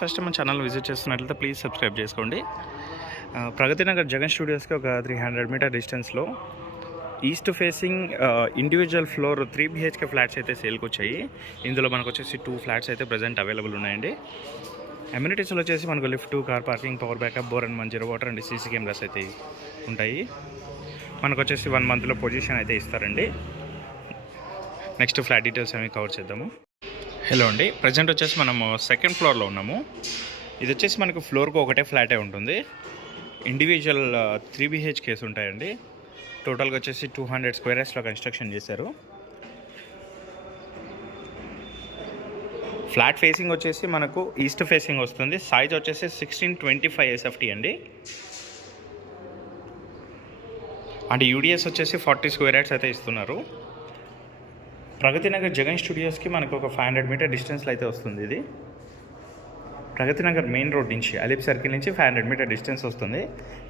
ఫస్ట్ మన channel visit చేస్తున్నట్లయితే please subscribe చేసుకోండి. ప్రగతి నగర్ జగన్ స్టూడియోస్కి ఒక 300 మీటర్ డిస్టెన్స్లో east facing individual floor 3 BHK flats అయితే సేల్కి వచ్చాయి. ఇందులో మనకు వచ్చేసి 2 ఫ్లాట్స్ అయితే ప్రజెంట్ అవైలబుల్ ఉన్నాయండి. అమ్యూనిటీస్లో వచ్చేసి మనకు lift, car parking, power backup, bore and మంజీరో వాటర్ అండ్ CC కెమెరాస్ అయితే ఉంటాయి. మనకు వచ్చేసి 1 మంత్లో పొజిషన్ అయితే ఇస్తారండి. నెక్స్ట్ ఫ్లాట్ డీటెయిల్స్ అవి కవర్ చేద్దాము. హలో అండి, ప్రజెంట్ వచ్చేసి మనము 2nd ఫ్లోర్లో ఉన్నాము. ఇది వచ్చేసి మనకు ఫ్లోర్కు ఒకటే ఫ్లాటే ఉంటుంది. ఇండివిజువల్ 3 BHKs ఉంటాయండి. టోటల్గా వచ్చేసి 200 స్క్వేర్ యార్డ్స్లో కన్స్ట్రక్షన్ చేశారు. ఫ్లాట్ ఫేసింగ్ వచ్చేసి మనకు ఈస్ట్ ఫేసింగ్ వస్తుంది. సైజ్ వచ్చేసి 1625 SFT అండి. అండ్ UDS వచ్చేసి 40 స్క్వేర్ యార్డ్స్ అయితే ఇస్తున్నారు. ప్రగతి నగర్ జగన్ స్టూడియోస్కి మనకు ఒక 500 మీటర్ డిస్టెన్స్లో అయితే వస్తుంది. ఇది ప్రగతి నగర్ మెయిన్ రోడ్ నుంచి అలీప్ సర్కిల్ నుంచి 500 మీటర్ డిస్టెన్స్ వస్తుంది.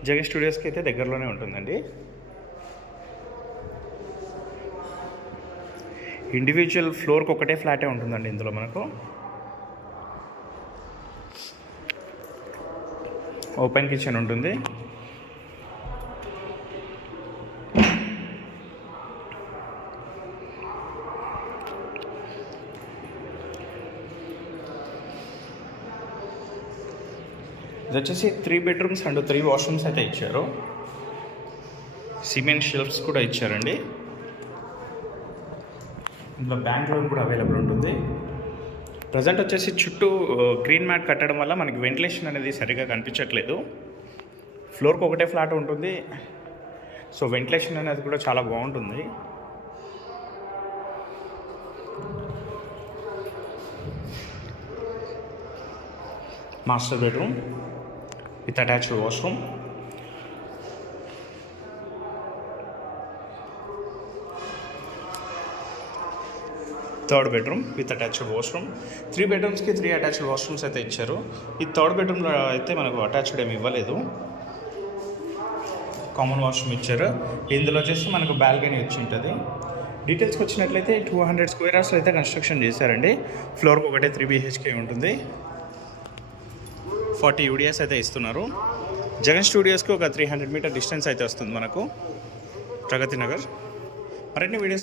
జగన్ స్టూడియోస్కి అయితే దగ్గరలోనే ఉంటుందండి. ఇండివిజువల్ ఫ్లోర్కి ఒకటే ఫ్లాటే ఉంటుందండి. ఇందులో మనకు ఓపెన్ కిచెన్ ఉంటుంది. ఇది వచ్చేసి 3 బెడ్రూమ్స్ అండ్ 3 వాష్రూమ్స్ అయితే ఇచ్చారు. సిమెంట్ షెల్ఫ్స్ కూడా ఇచ్చారండి. ఇందులో బ్యాంక్ లోన్ కూడా అవైలబుల్ ఉంటుంది. ప్రజెంట్ వచ్చేసి చుట్టూ గ్రీన్ మ్యాట్ కట్టడం వల్ల మనకి వెంటిలేషన్ అనేది సరిగా కనిపించట్లేదు. ఫ్లోర్కి ఒకటే ఫ్లాట్ ఉంటుంది, సో వెంటిలేషన్ అనేది కూడా చాలా బాగుంటుంది. Master bedroom with attached washroom. Third bedroom with attached washroom. 3 బెడ్రూమ్స్కి 3 అటాచ్డ్ వాష్రూమ్స్ అయితే ఇచ్చారు. ఈ థర్డ్ బెడ్రూమ్లో అయితే మనకు అటాచ్డ్ ఏమి ఇవ్వలేదు, కామన్ వాష్రూమ్ ఇచ్చారు. ఇందులో వచ్చేసి మనకు బాల్కనీ వచ్చి ఉంటుంది. డీటెయిల్స్కి వచ్చినట్లయితే 200 స్క్వేర్ యార్డ్స్ అయితే కన్స్ట్రక్షన్ చేశారండి. ఫ్లోర్కి ఒకటే 3 BHK ఉంటుంది. 40 UDS అయితే ఇస్తున్నారు. జగన్ స్టూడియోస్కి ఒక 300 మీటర్ డిస్టెన్స్ అయితే వస్తుంది మనకు ప్రగతి నగర్. మరిన్ని వీడియోస్